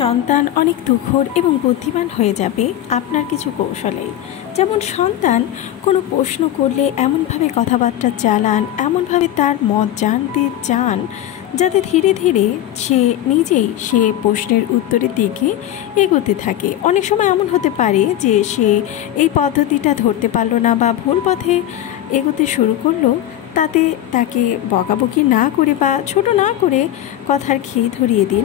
সন্তান অনেক তুখোড় এবং বুদ্ধিমান হয়ে যাবে আপনার কিছু কৌশলেই। যেমন সন্তান কোনো প্রশ্ন করলে এমনভাবে কথাবার্তা চালান, এমনভাবে তার মত জানতে চান যাতে ধীরে ধীরে সে নিজেই সে প্রশ্নের উত্তরের দিকে এগোতে থাকে। অনেক সময় এমন হতে পারে যে সে এই পদ্ধতিটা ধরতে পারলো না বা ভুল পথে এগোতে শুরু করলো, তাতে তাকে বকাবকি না করে বা ছোট না করে কথার খেই ধরিয়ে দিন।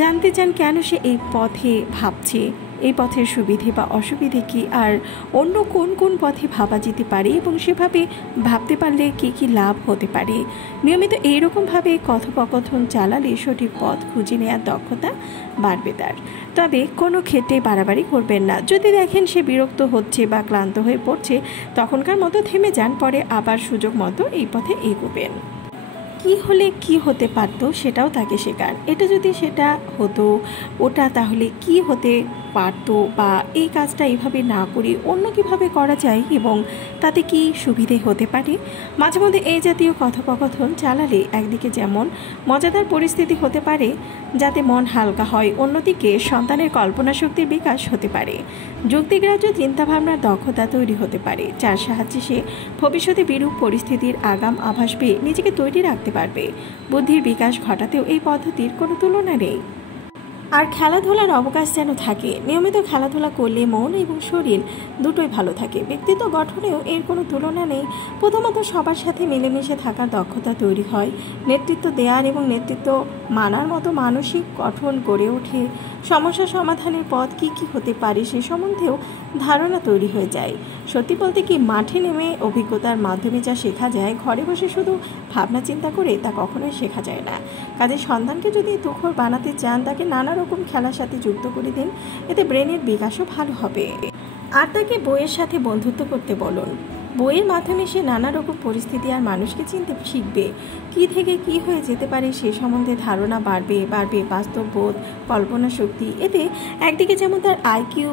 জানতে চান কেন সে এই পথে ভাবছে, এই পথের সুবিধে বা অসুবিধে কী, আর অন্য কোন কোন পথে ভাবা যেতে পারে এবং সেভাবে ভাবতে পারলে কী কী লাভ হতে পারে। নিয়মিত এইরকমভাবে কথোপকথন চালালে সঠিক পথ খুঁজে নেওয়ার দক্ষতা বাড়বে তার। তবে কোনো ক্ষেত্রে বাড়াবাড়ি করবেন না। যদি দেখেন সে বিরক্ত হচ্ছে বা ক্লান্ত হয়ে পড়ছে, তখনকার মতো থেমে যান, পরে আবার সুযোগ মতো এই পথে এগোবেন। কি হলে কি হতে পারত সেটাও তাকে শেখান। এটা যদি সেটা হতো, ওটা তাহলে কি হতে পারতো, বা এই কাজটা এইভাবে না করে অন্য কিভাবে করা যায় এবং তাতে কি সুবিধে হতে পারে। মাঝে মধ্যে এই জাতীয় কথোপকথন চালালে একদিকে যেমন মজাদার পরিস্থিতি হতে পারে যাতে মন হালকা হয়, অন্যদিকে সন্তানের কল্পনা শক্তির বিকাশ হতে পারে, যুক্তিগ্রাহ্য চিন্তাভাবনার দক্ষতা তৈরি হতে পারে, যার সাহায্যে সে ভবিষ্যতে বিরূপ পরিস্থিতির আগাম আভাস পেয়ে নিজেকে তৈরি রাখতে পারবে। বুদ্ধির বিকাশ ঘটাতেও এই পদ্ধতির কোনো তুলনা নেই। আর খেলাধুলার অবকাশ যেন থাকে। নিয়মিত খেলাধুলা করলে মন এবং শরীর দুটোই ভালো থাকে। ব্যক্তিত্ব গঠনেও এর কোনো তুলনা নেই। প্রথমত সবার সাথে মিলেমিশে থাকার দক্ষতা তৈরি হয়, নেতৃত্ব দেওয়ার এবং নেতৃত্ব মানার মতো মানসিক গঠন গড়ে ওঠে, সমস্যা সমাধানের পথ কী কী হতে পারে সে সম্বন্ধেও ধারণা তৈরি হয়ে যায়। সত্যি বলতে কি, মাঠে নেমে অভিজ্ঞতার মাধ্যমে যা শেখা যায়, ঘরে বসে শুধু ভাবনা চিন্তা করে তা কখনোই শেখা যায় না। কাজে সন্তানকে যদি তুখোড় বানাতে চান, তাকে নানা রকম খেলার সাথে যুক্ত করে দিন, এতে ব্রেনের বিকাশও ভালো হবে। আর তাকে বইয়ের সাথে বন্ধুত্ব করতে বলুন। বইয়ের মাধ্যমে সে নানা রকম পরিস্থিতি আর মানুষকে চিনতে শিখবে। কি থেকে কি হয়ে যেতে পারে সে সম্বন্ধে ধারণা বাড়বে বাস্তববোধ, কল্পনা শক্তি। এতে একদিকে যেমন তার আইকিউ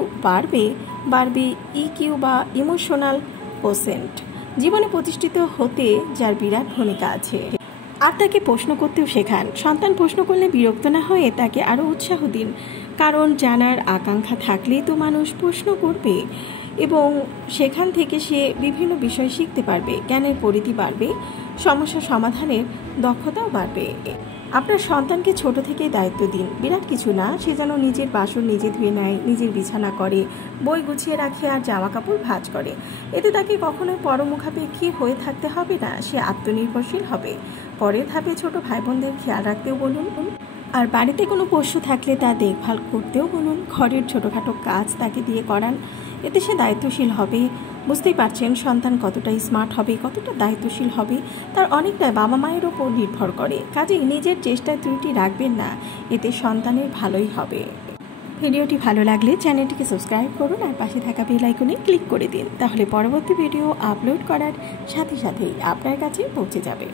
বাড়বে ইকিউ বা ইমোশনাল কোশেন্ট। জীবনে প্রতিষ্ঠিত হতে যার বিরাট ভূমিকা আছে। আর তাকে প্রশ্ন করতেও শেখান। সন্তান প্রশ্ন করলে বিরক্ত না হয়ে তাকে আরও উৎসাহ দিন, কারণ জানার আকাঙ্ক্ষা থাকলেই তো মানুষ প্রশ্ন করবে এবং সেখান থেকে সে বিভিন্ন বিষয় শিখতে পারবে, জ্ঞানের পরিধি বাড়বে, সমস্যা সমাধানের দক্ষতাও বাড়বে। আপনার সন্তানকে ছোট থেকেই দায়িত্ব দিন। বিরাট কিছু না, সে যেন নিজের বাসন নিজে ধুয়ে নেয়, নিজের বিছানা করে, বই গুছিয়ে রাখে আর জামা কাপড় ভাঁজ করে। এতে তাকে কখনোই পরমুখাপেক্ষী হয়ে থাকতে হবে না, সে আত্মনির্ভরশীল হবে। পরের ধাপে ছোট ভাই বোনদের খেয়াল রাখতেও বলুন, আর বাড়িতে কোনো পশু থাকলে তা দেখভাল করতেও বলুন। ঘরের ছোটোখাটো কাজ তাকে দিয়ে করান, এতে সে দায়িত্বশীল হবে। বুঝতেই পারছেন সন্তান কতটা স্মার্ট হবে, কতটা দায়িত্বশীল হবে, তার অনেকটাই বাবা মায়ের ওপর নির্ভর করে। কাজেই নিজের চেষ্টায় ত্রুটি রাখবেন না, এতে সন্তানের ভালোই হবে। ভিডিওটি ভালো লাগলে চ্যানেলটিকে সাবস্ক্রাইব করুন আর পাশে থাকা বেল আইকনে ক্লিক করে দিন, তাহলে পরবর্তী ভিডিও আপলোড করার সাথে সাথেই আপনার কাছে পৌঁছে যাবে।